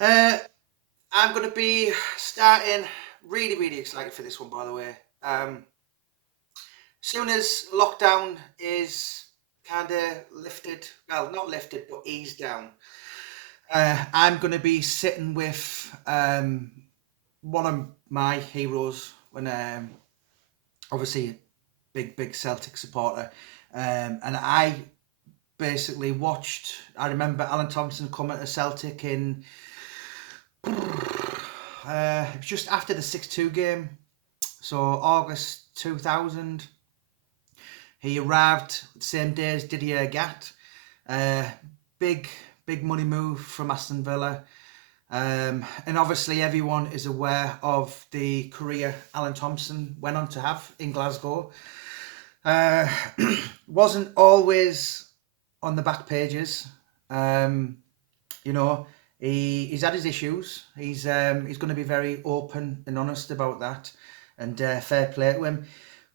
Uh, I'm going to be starting really excited for this one, by the way. Soon as lockdown is kind of lifted, well, not lifted, but eased down, I'm going to be sitting with one of my heroes when obviously big Celtic supporter. And I basically watched, I remember Alan Thompson coming to Celtic in it was just after the 6-2 game, so August 2000. He arrived the same day as Didier Gat. Uh, big, big money move from Aston Villa. And obviously everyone is aware of the career Alan Thompson went on to have in Glasgow. Uh, wasn't always on the back pages. Um, you know, he's had his issues. He's going to be very open and honest about that, and fair play to him.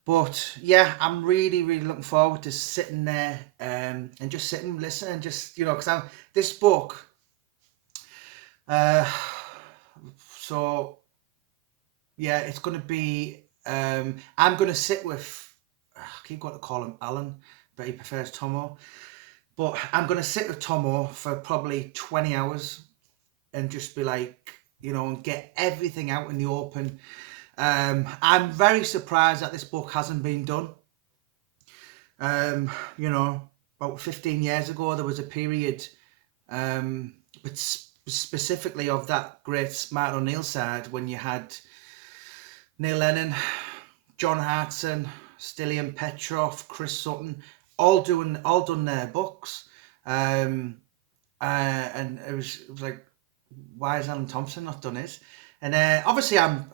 But yeah, I'm really looking forward to sitting there and just sitting, listening, just because this book. Uh, so yeah, it's going to be. I'm going to sit with. I keep going to call him Alan, but he prefers Tomo. But I'm going to sit with Tomo for probably 20 hours and just be like, and get everything out in the open. I'm very surprised that this book hasn't been done. Um, about 15 years ago, there was a period, but specifically of that great Martin O'Neill side, when you had Neil Lennon, John Hartson, Stilian Petrov, Chris Sutton, all done their books. And it was like, why has Alan Thompson not done his? And obviously, I'm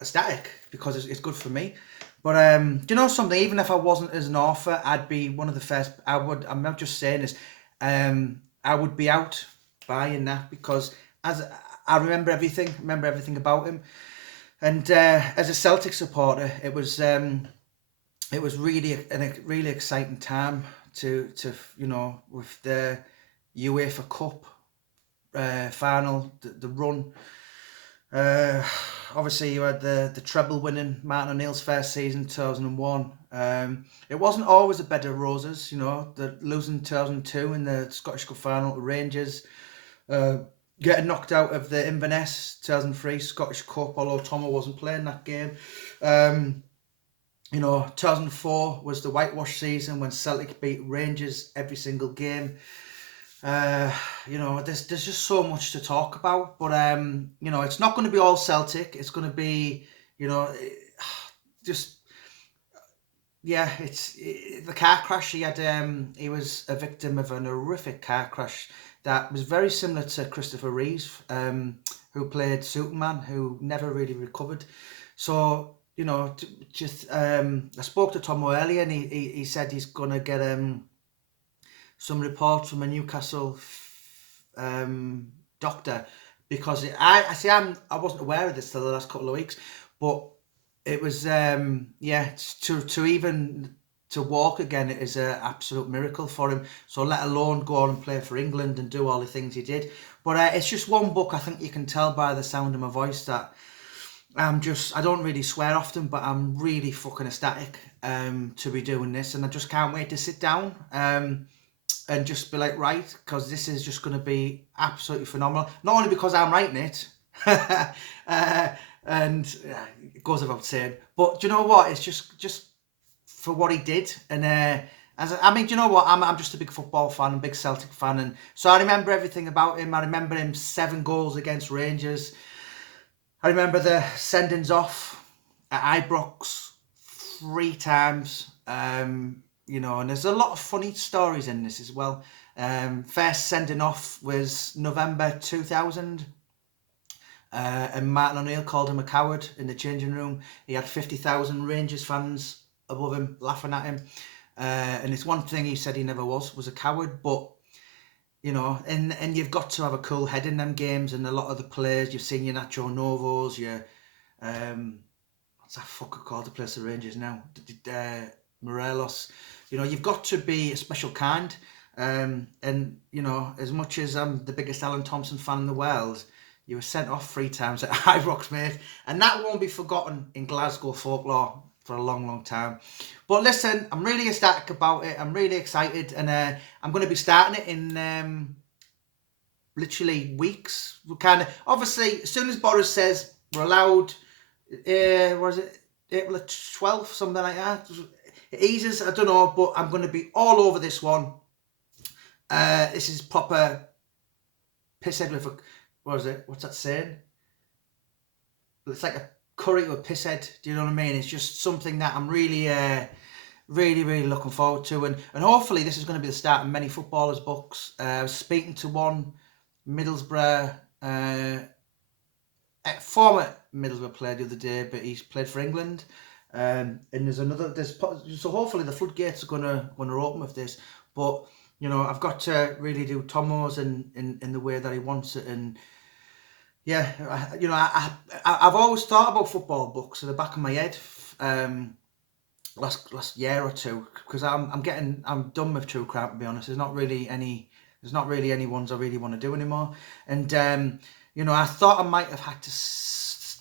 ecstatic because it's good for me. But do you know something? Even if I wasn't as an author, I'd be one of the first. I'm not just saying this. I would be out buying that because as I remember everything about him. And as a Celtic supporter, it was really a really exciting time to with the UEFA Cup final, the run. Uh, Obviously, you had the treble winning Martin O'Neill's first season, 2001. It wasn't always a bed of roses, the losing 2002 in the Scottish Cup final to Rangers, uh, getting knocked out of the Inverness 2003 Scottish Cup, although Tomo wasn't playing that game. 2004 was the whitewash season when Celtic beat Rangers every single game. Uh, there's just so much to talk about, but it's not going to be all Celtic. It's going to be, you know, just yeah. The car crash he had. He was a victim of an horrific car crash that was very similar to Christopher Reeve, who played Superman, who never really recovered. So just I spoke to Tom earlier, and he said he's gonna get some reports from a Newcastle doctor because I see I wasn't aware of this till the last couple of weeks, but it was to even to walk again is an absolute miracle for him. So let alone go on and play for England and do all the things he did. But it's just one book. I think you can tell by the sound of my voice that I don't really swear often, but I'm really fucking ecstatic to be doing this, and I just can't wait to sit down and just be like, right, because this is just going to be absolutely phenomenal. Not only because I'm writing it, and it goes without saying, but do you know what? It's just for what he did, and do you know what? I'm just a big football fan, a big Celtic fan, and so I remember everything about him. I remember him 7 goals against Rangers. I remember the sendings off at Ibrox 3 times. And there's a lot of funny stories in this as well. First sending off was November 2000, and Martin O'Neill called him a coward in the changing room. He had 50,000 Rangers fans above him laughing at him. And it's one thing he said he never was a coward, but and you've got to have a cool head in them games, and a lot of the players, you've seen your Nacho Novos, your what's that fucker called, the place the Rangers now, Morelos. You've got to be a special kind, And you know, as much as I'm the biggest Alan Thompson fan in the world, you were sent off 3 times at Ibrox, mate, and that won't be forgotten in Glasgow folklore for a long, long time. But listen, I'm really ecstatic about it. I'm really excited, and I'm going to be starting it in literally weeks. We kind of obviously as soon as Boris says we're allowed, was it April 12th, something like that. It eases, I don't know, but I'm going to be all over this one. This is proper pisshead with a, what is it? What's that saying? It's like a curry to a pisshead. Do you know what I mean? It's just something that I'm really, really looking forward to, and hopefully this is going to be the start of many footballers' books. I was speaking to one Middlesbrough, former Middlesbrough player the other day, but he's played for England. And there's another. So hopefully the floodgates are gonna open with this. But you know, I've got to really do Tomo's in the way that he wants it, and yeah, you know, I've always thought about football books in the back of my head. Last year or two, because I'm done with true crime, to be honest. There's not really any ones I really want to do anymore. And you know, I thought I might have had to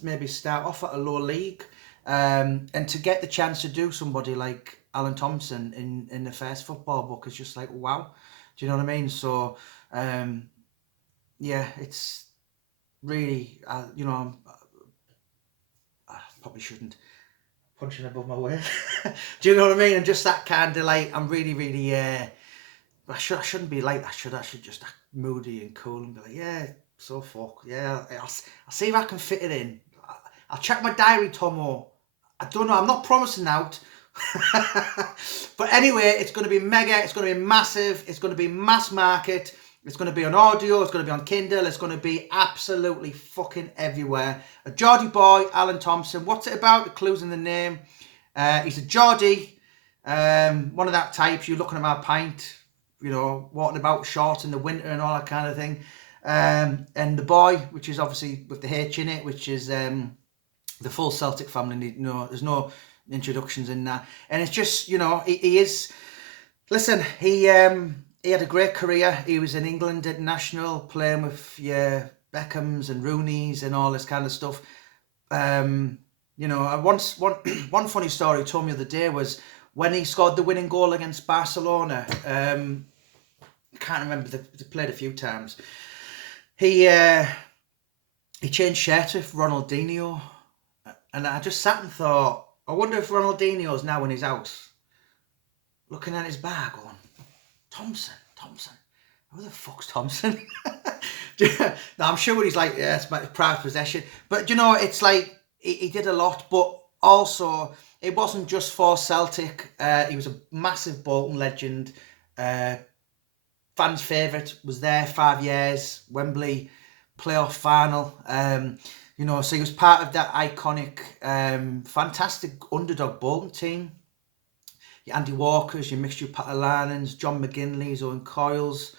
maybe start off at a lower league, and to get the chance to do somebody like Alan Thompson in the first football book is just like, wow. Do you know what I mean? So yeah, it's really you know, I probably shouldn't punching above my weight. Do you know what I mean? And just that kind of like, I'm really I shouldn't be like that, should I? I should just act moody and cool and be like, yeah, so fuck, yeah, I'll see if I can fit it in. I'll check my diary, Tomo. I don't know, I'm not promising out. But anyway, it's going to be mega, it's going to be massive, it's going to be mass market, it's going to be on audio, it's going to be on Kindle, it's going to be absolutely fucking everywhere. A Geordie boy, Alan Thompson. What's it about? The clues in the name. He's a Geordie, one of that types. You're looking at my pint, you know, walking about short in the winter and all that kind of thing. And the boy, which is obviously with the H in it, which is the full Celtic family. You know, there's no introductions in that, and it's just, you know, he is. Listen, he had a great career. He was in England international, playing with Beckhams and Rooneys and all this kind of stuff. You know, one funny story he told me the other day was when he scored the winning goal against Barcelona. I can't remember, they played a few times. He changed shirts with Ronaldinho, and I just sat and thought, I wonder if Ronaldinho's now in his house, looking at his bar going, Thompson, who the fuck's Thompson? No, I'm sure he's like, yeah, it's my prized possession. But you know, it's like he did a lot, but also it wasn't just for Celtic. He was a massive Bolton legend. Fans' favourite, was there 5 years, Wembley playoff final. You know, so he was part of that iconic, fantastic underdog Bolton team. Your Andy Walkers, your Mixture Patalanans, John McGinley's, Owen Coyles.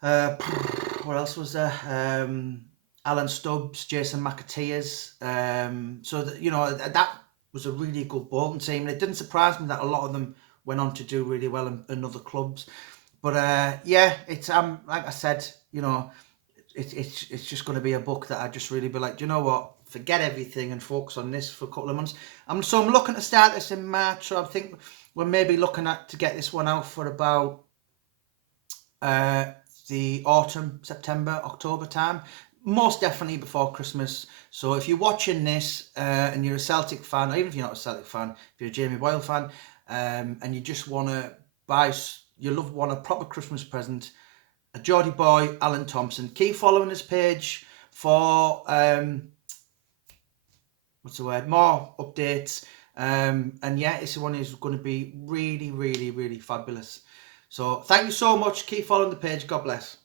What else was there? Alan Stubbs, Jason McAteers. So that, you know, that was a really good Bolton team, and it didn't surprise me that a lot of them went on to do really well in other clubs. But yeah, it's like I said, you know, it's just going to be a book that I just really be like, do you know what? Forget everything and focus on this for a couple of months. So I'm looking to start this in March. So I think we're maybe looking at to get this one out for about the autumn, September, October time. Most definitely before Christmas. So if you're watching this and you're a Celtic fan, or even if you're not a Celtic fan, if you're a Jamie Boyle fan, and you just want to buy your loved one a proper Christmas present, a Geordie boy, Alan Thompson. Keep following this page for more updates. And yeah, this one is going to be really fabulous. So thank you so much. Keep following the page. God bless.